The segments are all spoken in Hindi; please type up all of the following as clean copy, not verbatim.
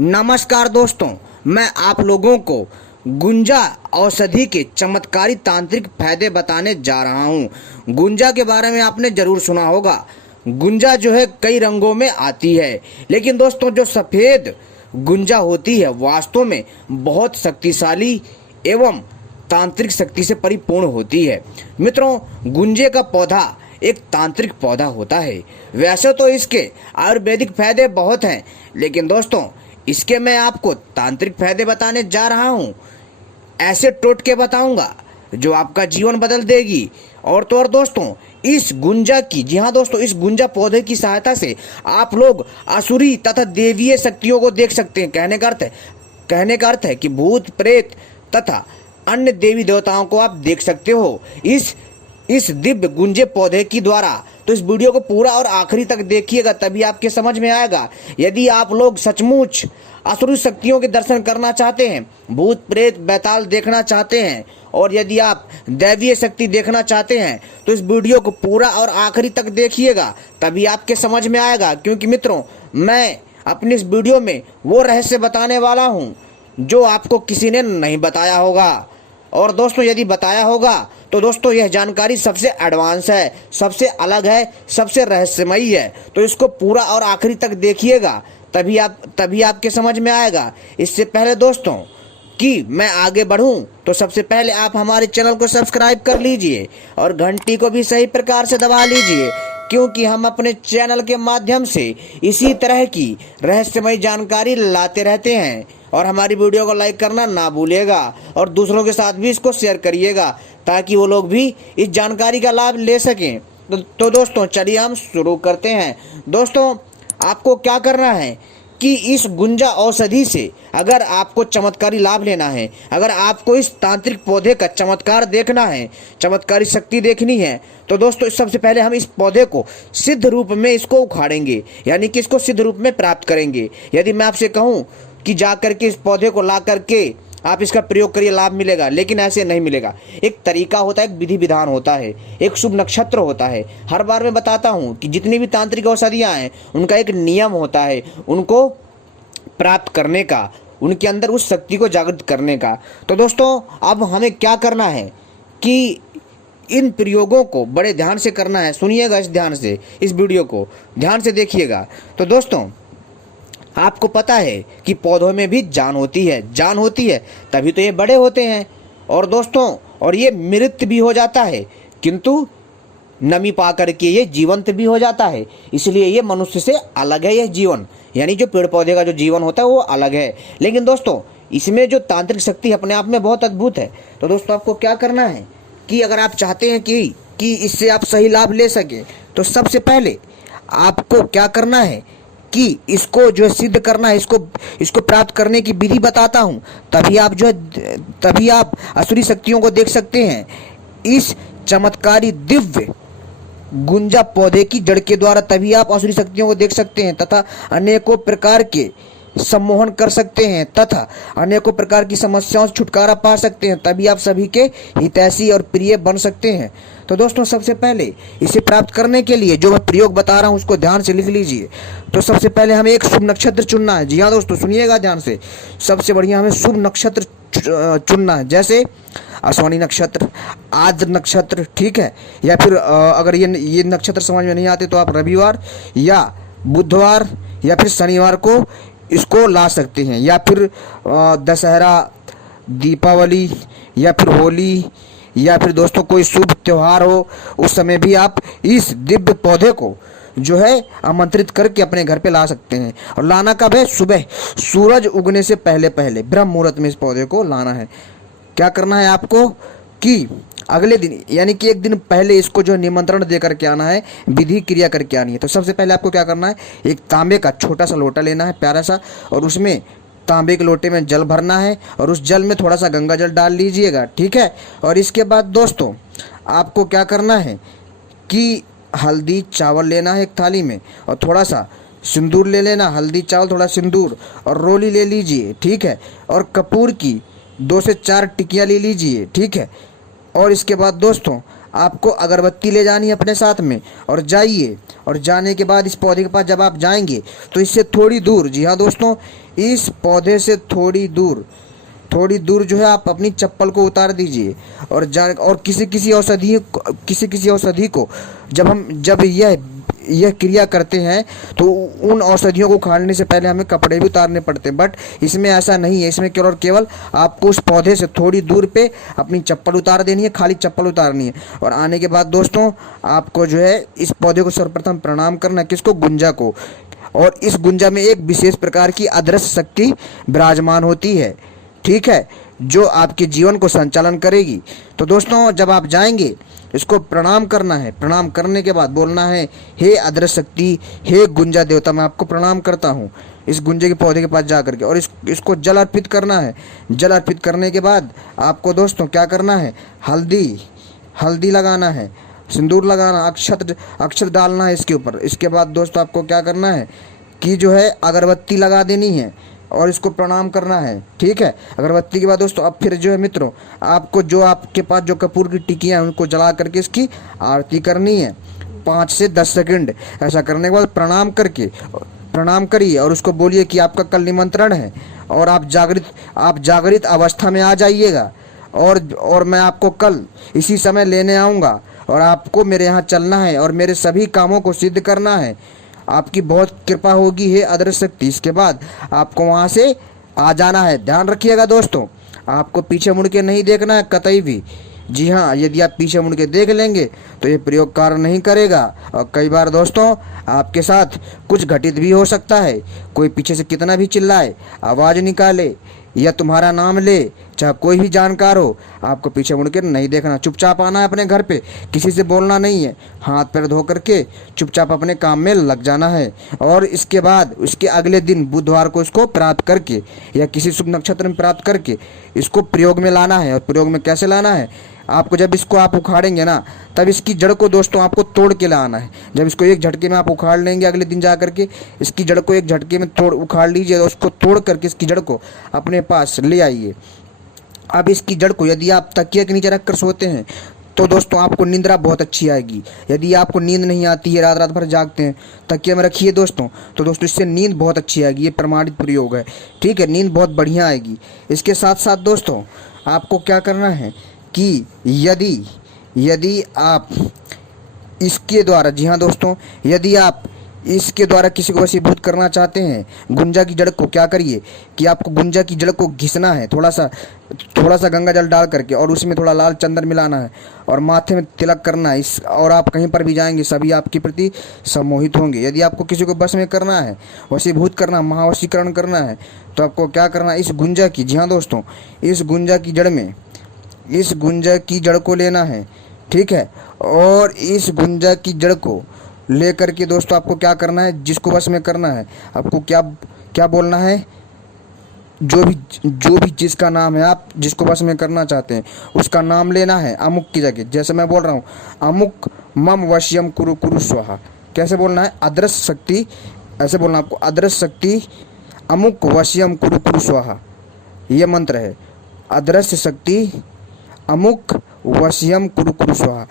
नमस्कार दोस्तों, मैं आप लोगों को गुंजा औषधि के चमत्कारी तांत्रिक फायदे बताने जा रहा हूँ। गुंजा के बारे में आपने जरूर सुना होगा। गुंजा जो है कई रंगों में आती है, लेकिन दोस्तों जो सफ़ेद गुंजा होती है वास्तव में बहुत शक्तिशाली एवं तांत्रिक शक्ति से परिपूर्ण होती है। मित्रों, गुंजे का पौधा एक तांत्रिक पौधा होता है। वैसे तो इसके आयुर्वेदिक फायदे बहुत हैं, लेकिन दोस्तों इसके मैं आपको तांत्रिक फायदे बताने जा रहा हूँ। ऐसे टोटके बताऊंगा जो आपका जीवन बदल देगी। और तो और दोस्तों, इस गुंजा की, जी हाँ दोस्तों, इस गुंजा पौधे की सहायता से आप लोग असुरी तथा देवीय शक्तियों को देख सकते हैं। कहने का अर्थ है कि भूत प्रेत तथा अन्य देवी देवताओं को आप देख सकते हो इस दिव्य गुंजे पौधे की द्वारा। तो इस वीडियो को पूरा और आखिरी तक देखिएगा, तभी आपके समझ में आएगा। यदि आप लोग सचमुच असुरी शक्तियों के दर्शन करना चाहते हैं, भूत प्रेत बैताल देखना चाहते हैं, और यदि आप दैवीय शक्ति देखना चाहते हैं, तो इस वीडियो को पूरा और आखिरी तक देखिएगा, तभी आपके समझ में आएगा। क्योंकि मित्रों, मैं अपनी इस वीडियो में वो रहस्य बताने वाला हूँ जो आपको किसी ने नहीं बताया होगा। और दोस्तों यदि बताया होगा तो दोस्तों यह जानकारी सबसे एडवांस है, सबसे अलग है, सबसे रहस्यमयी है। तो इसको पूरा और आखिरी तक देखिएगा, तभी आपके समझ में आएगा। इससे पहले दोस्तों कि मैं आगे बढ़ूं, तो सबसे पहले आप हमारे चैनल को सब्सक्राइब कर लीजिए और घंटी को भी सही प्रकार से दबा लीजिए, क्योंकि हम अपने चैनल के माध्यम से इसी तरह की रहस्यमयी जानकारी लाते रहते हैं। और हमारी वीडियो को लाइक करना ना भूलिएगा और दूसरों के साथ भी इसको शेयर करिएगा, ताकि वो लोग भी इस जानकारी का लाभ ले सकें। तो दोस्तों चलिए हम शुरू करते हैं। दोस्तों, आपको क्या करना है कि इस गुंजा औषधि से अगर आपको चमत्कारी लाभ लेना है, अगर आपको इस तांत्रिक पौधे का चमत्कार देखना है, चमत्कारी शक्ति देखनी है, तो दोस्तों सबसे पहले हम इस पौधे को सिद्ध रूप में इसको उखाड़ेंगे, यानी कि इसको सिद्ध रूप में प्राप्त करेंगे। यदि मैं आपसे कहूँ कि जा करके इस पौधे को ला करके आप इसका प्रयोग करिए, लाभ मिलेगा, लेकिन ऐसे नहीं मिलेगा। एक तरीका होता है, एक विधि विधान होता है, एक शुभ नक्षत्र होता है। हर बार मैं बताता हूँ कि जितनी भी तांत्रिक औषधियाँ हैं उनका एक नियम होता है उनको प्राप्त करने का, उनके अंदर उस शक्ति को जागृत करने का। तो दोस्तों अब हमें क्या करना है कि इन प्रयोगों को बड़े ध्यान से करना है। सुनिएगा इस वीडियो को ध्यान से देखिएगा। तो दोस्तों आपको पता है कि पौधों में भी जान होती है, तभी तो ये बड़े होते हैं। और दोस्तों और ये मृत भी हो जाता है, किंतु नमी पा करके ये जीवंत भी हो जाता है। इसलिए ये मनुष्य से अलग है। यह जीवन, यानी जो पेड़ पौधे का जो जीवन होता है वो अलग है। लेकिन दोस्तों इसमें जो तांत्रिक शक्ति अपने आप में बहुत अद्भुत है। तो दोस्तों आपको क्या करना है कि अगर आप चाहते हैं कि इससे आप सही लाभ ले सके, तो सबसे पहले आपको क्या करना है कि इसको जो है सिद्ध करना है, इसको प्राप्त करने की विधि बताता हूँ, तभी आप असुरी शक्तियों को देख सकते हैं। इस चमत्कारी दिव्य गुंजा पौधे की जड़ के द्वारा तभी आप असुरी शक्तियों को देख सकते हैं तथा अनेकों प्रकार के सम्मोहन कर सकते हैं तथा अनेकों प्रकार की समस्याओं से छुटकारा पा सकते हैं। तभी आप सभी के हितैषी और प्रिय बन सकते हैं। तो दोस्तों सबसे पहले इसे प्राप्त करने के लिए जो मैं प्रयोग बता रहा हूँ उसको ध्यान से लिख लीजिए। तो सबसे पहले हमें एक शुभ नक्षत्र चुनना है। जी हाँ दोस्तों, सुनिएगा ध्यान से। सबसे बढ़िया हमें शुभ नक्षत्र चुनना है, जैसे अश्विनी नक्षत्र, आद्र नक्षत्र, ठीक है। या फिर अगर ये नक्षत्र समझ में नहीं आते तो आप रविवार या बुधवार या फिर शनिवार को इसको ला सकते हैं, या फिर दशहरा, दीपावली या फिर होली, या फिर दोस्तों कोई शुभ त्यौहार हो, उस समय भी आप इस दिव्य पौधे को जो है आमंत्रित करके अपने घर पे ला सकते हैं। और लाना कब है? सुबह सूरज उगने से पहले ब्रह्म मुहूर्त में इस पौधे को लाना है। क्या करना है आपको कि अगले दिन, यानी कि एक दिन पहले इसको जो निमंत्रण दे करके आना है, विधि क्रिया करके आनी है। तो सबसे पहले आपको क्या करना है, एक तांबे का छोटा सा लोटा लेना है, प्यारा सा, और उसमें तांबे के लोटे में जल भरना है और उस जल में थोड़ा सा गंगा जल डाल लीजिएगा, ठीक है। और इसके बाद दोस्तों आपको क्या करना है कि हल्दी चावल लेना है एक थाली में, और थोड़ा सा सिंदूर ले लेना, हल्दी चावल थोड़ा सिंदूर, और रोली ले लीजिए, ठीक है। और कपूर की 2 से 4 टिकियाँ ले लीजिए, ठीक है। और इसके बाद दोस्तों आपको अगरबत्ती ले जानी है अपने साथ में और जाइए। और जाने के बाद इस पौधे के पास जब आप जाएंगे तो इससे थोड़ी दूर, जी हाँ दोस्तों, इस पौधे से थोड़ी दूर जो है आप अपनी चप्पल को उतार दीजिए और किसी किसी औषधि को जब यह क्रिया करते हैं तो उन औषधियों को खाने से पहले हमें कपड़े भी उतारने पड़ते हैं। बट इसमें ऐसा नहीं है, इसमें केवल और केवल आपको उस पौधे से थोड़ी दूर पे अपनी चप्पल उतार देनी है, खाली चप्पल उतारनी है। और आने के बाद दोस्तों आपको जो है इस पौधे को सर्वप्रथम प्रणाम करना है, किसको? गुंजा को। और इस गुंजा में एक विशेष प्रकार की अदृश्य शक्ति विराजमान होती है, ठीक है, जो आपके जीवन को संचालन करेगी। तो दोस्तों जब आप जाएंगे इसको प्रणाम करना है। प्रणाम करने के बाद बोलना है, हे अदृश्य शक्ति, हे गुंजा देवता, मैं आपको प्रणाम करता हूँ, इस गुंजे के पौधे के पास जा करके। और इसको जल अर्पित करना है। जल अर्पित करने के बाद आपको दोस्तों क्या करना है? हल्दी लगाना है, सिंदूर लगाना, अक्षत डालना है इसके ऊपर। इसके बाद दोस्तों आपको क्या करना है कि जो है अगरबत्ती लगा देनी है और इसको प्रणाम करना है, ठीक है। अगरबत्ती के बाद दोस्तों अब फिर जो है मित्रों आपको जो आपके पास जो कपूर की टिकियाँ हैं उनको जला करके इसकी आरती करनी है 5 से 10 सेकंड। ऐसा करने के बाद प्रणाम करिए और उसको बोलिए कि आपका कल निमंत्रण है और आप जागृत अवस्था में आ जाइएगा और मैं आपको कल इसी समय लेने आऊँगा और आपको मेरे यहाँ चलना है और मेरे सभी कामों को सिद्ध करना है। आपकी बहुत कृपा होगी हे अदृश्य शक्ति। इसके बाद आपको वहाँ से आ जाना है। ध्यान रखिएगा दोस्तों, आपको पीछे मुड़ के नहीं देखना है कतई भी। जी हाँ, यदि आप पीछे मुड़ के देख लेंगे तो ये प्रयोग कार्य नहीं करेगा। और कई बार दोस्तों आपके साथ कुछ घटित भी हो सकता है। कोई पीछे से कितना भी चिल्लाए, आवाज़ निकाले या तुम्हारा नाम ले, चाहे कोई भी जानकार हो, आपको पीछे मुड़ के नहीं देखना। चुपचाप आना है अपने घर पे, किसी से बोलना नहीं है। हाथ पैर धो करके चुपचाप अपने काम में लग जाना है। और इसके बाद उसके अगले दिन बुधवार को इसको प्राप्त करके या किसी शुभ नक्षत्र में प्राप्त करके इसको प्रयोग में लाना है। और प्रयोग में कैसे लाना है? आपको जब इसको आप उखाड़ेंगे ना, तब इसकी जड़ को दोस्तों आपको तोड़ के लाना है। जब इसको एक झटके में आप उखाड़ लेंगे, अगले दिन जा करके इसकी जड़ को एक झटके में उखाड़ लीजिए और उसको तोड़ करके इसकी जड़ को अपने पास ले आइए। अब इसकी जड़ को यदि आप तकिए के नीचे रख कर सोते हैं तो दोस्तों आपको निंद्रा बहुत अच्छी आएगी। यदि आपको नींद नहीं आती है, रात भर जागते हैं, तकिए में रखिए दोस्तों, तो दोस्तों इससे नींद बहुत अच्छी आएगी। ये प्रमाणित प्रयोग है, ठीक है, नींद बहुत बढ़िया आएगी। इसके साथ साथ दोस्तों आपको क्या करना है कि यदि आप इसके द्वारा, जी हाँ दोस्तों, यदि आप इसके द्वारा किसी को वशीभूत करना चाहते हैं गुंजा की जड़ को, क्या करिए कि आपको गुंजा की जड़ को घिसना है थोड़ा सा गंगा जल डाल करके, और उसमें थोड़ा लाल चंदन मिलाना है और माथे में तिलक करना है। और आप कहीं पर भी जाएंगे सभी आपके प्रति सम्मोहित होंगे। यदि आपको किसी को बस में करना है, वशीभूत करना, महावशीकरण करना है, तो आपको क्या करना है? इस गुंजा की, जी हाँ दोस्तों, इस गुंजा की जड़ को लेना है, ठीक है। और इस गुंजा की जड़ को लेकर के दोस्तों आपको क्या करना है? जिसको वश में करना है आपको क्या बोलना है? जो भी जिसका नाम है, आप जिसको वश में करना चाहते हैं उसका नाम लेना है अमुक की जगह। जैसे मैं बोल रहा हूँ, अमुक मम वश्यम कुरु कुरु स्वाहा। कैसे बोलना है? अदृश्य शक्ति, ऐसे बोलना आपको, अदृश्य शक्ति अमुक वश्यम कुरु कुरु स्वाहा, ये मंत्र है। अदृश्य शक्ति अमुक वश्यम कुरु कुरु स्वाहा।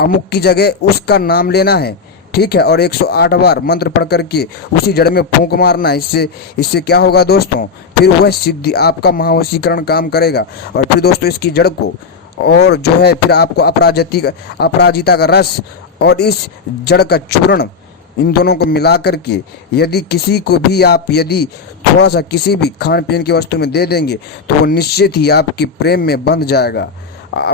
अमुक की जगह उसका नाम लेना है, ठीक है, और 108 बार मंत्र पढ़ करके उसी जड़ में फूंक मारना है। इससे क्या होगा दोस्तों? फिर वह सिद्धि, आपका महावशीकरण काम करेगा। और फिर दोस्तों इसकी जड़ को, और जो है फिर आपको अपराजिता का रस और इस जड़ का चूर्ण, इन दोनों को मिला करके यदि किसी को भी आप यदि थोड़ा सा किसी भी खान पीन की वस्तु में दे देंगे तो वो निश्चित ही आपके प्रेम में बंध जाएगा,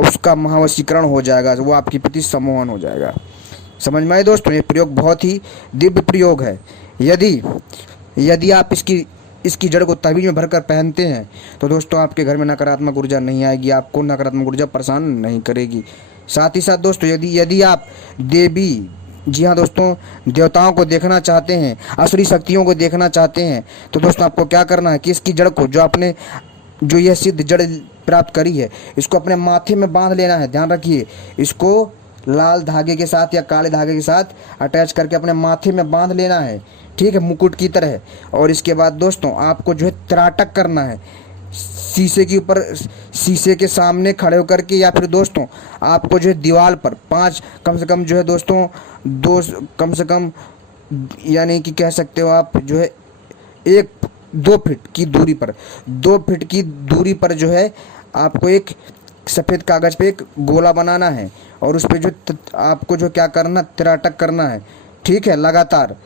उसका महावशीकरण हो जाएगा, वो आपके प्रति सम्मोहन हो जाएगा। समझ में आए दोस्तों? ये प्रयोग बहुत ही दिव्य प्रयोग है। यदि आप इसकी जड़ को तहबीज में भरकर पहनते हैं तो दोस्तों आपके घर में नकारात्मक ऊर्जा नहीं आएगी, आपको नकारात्मक ऊर्जा परेशान नहीं करेगी। साथ ही साथ दोस्तों यदि आप देवी, जी हाँ दोस्तों, देवताओं को देखना चाहते हैं, असुरी शक्तियों को देखना चाहते हैं, तो दोस्तों आपको क्या करना है कि इसकी जड़ को, जो यह सिद्ध जड़ प्राप्त करी है, इसको अपने माथे में बांध लेना है। ध्यान रखिए, इसको लाल धागे के साथ या काले धागे के साथ अटैच करके अपने माथे में बांध लेना है, ठीक है, मुकुट की तरह। और इसके बाद दोस्तों आपको जो है त्राटक करना है, शीशे के ऊपर, शीशे के सामने खड़े होकर के, या फिर दोस्तों आपको जो है दीवार पर 5 कम से कम जो है दोस्तों 2 कम से कम, यानी कि कह सकते हो आप जो है 2 फीट की दूरी पर, 2 फीट की दूरी पर जो है आपको एक सफ़ेद कागज़ पे एक गोला बनाना है और उस पे जो आपको जो क्या करना, तिराटक करना है। ठीक है, लगातार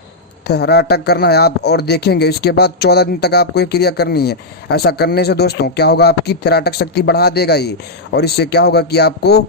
तिराटक करना है आप, और देखेंगे इसके बाद 14 दिन तक आपको ये क्रिया करनी है। ऐसा करने से दोस्तों क्या होगा, आपकी तिराटक शक्ति बढ़ा देगा ये, और इससे क्या होगा कि आपको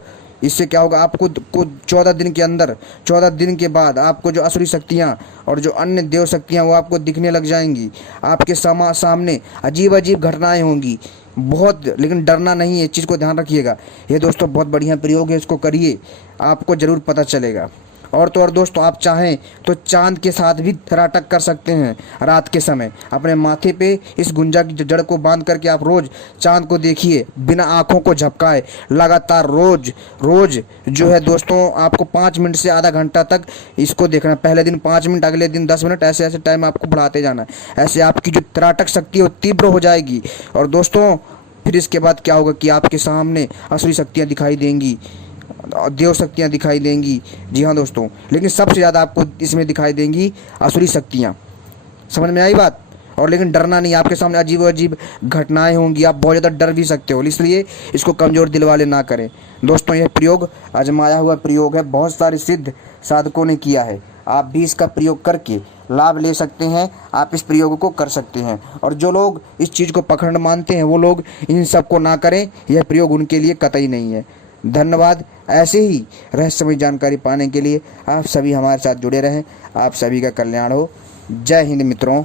को 14 दिन के अंदर, 14 दिन के बाद आपको जो असुरी शक्तियाँ और जो अन्य देव शक्तियाँ वो आपको दिखने लग जाएंगी। आपके सामने अजीब अजीब घटनाएं होंगी बहुत, लेकिन डरना नहीं है, इस चीज़ को ध्यान रखिएगा। ये दोस्तों बहुत बढ़िया प्रयोग है, इसको करिए, आपको ज़रूर पता चलेगा। और तो और दोस्तों आप चाहें तो चांद के साथ भी तिराटक कर सकते हैं। रात के समय अपने माथे पे इस गुंजा की जड़ को बांध करके आप रोज़ चांद को देखिए, बिना आँखों को झपकाए, लगातार रोज़ जो है दोस्तों आपको 5 मिनट से आधा घंटा तक इसको देखना है। पहले दिन 5 मिनट, अगले दिन 10 मिनट, ऐसे ऐसे टाइम आपको बढ़ाते जाना है। ऐसे आपकी जो तिराटक शक्ति है वो तीव्र हो जाएगी। और दोस्तों फिर इसके बाद क्या होगा कि आपके सामने असुरी शक्तियाँ दिखाई देंगी, देव शक्तियाँ दिखाई देंगी। जी हाँ दोस्तों, लेकिन सबसे ज़्यादा आपको इसमें दिखाई देंगी असुरी शक्तियाँ। समझ में आई बात? और लेकिन डरना नहीं, आपके सामने अजीब अजीब घटनाएं होंगी, आप बहुत ज़्यादा डर भी सकते हो, इसलिए इसको कमज़ोर दिल वाले ना करें। दोस्तों यह प्रयोग आजमाया हुआ प्रयोग है, बहुत सारे सिद्ध साधकों ने किया है। आप भी इसका प्रयोग करके लाभ ले सकते हैं, आप इस प्रयोग को कर सकते हैं। और जो लोग इस चीज़ को पखंड मानते हैं वो लोग इन सब को ना करें, यह प्रयोग उनके लिए कतई नहीं है। धन्यवाद। ऐसे ही रहस्यमय जानकारी पाने के लिए आप सभी हमारे साथ जुड़े रहें। आप सभी का कल्याण हो। जय हिंद मित्रों।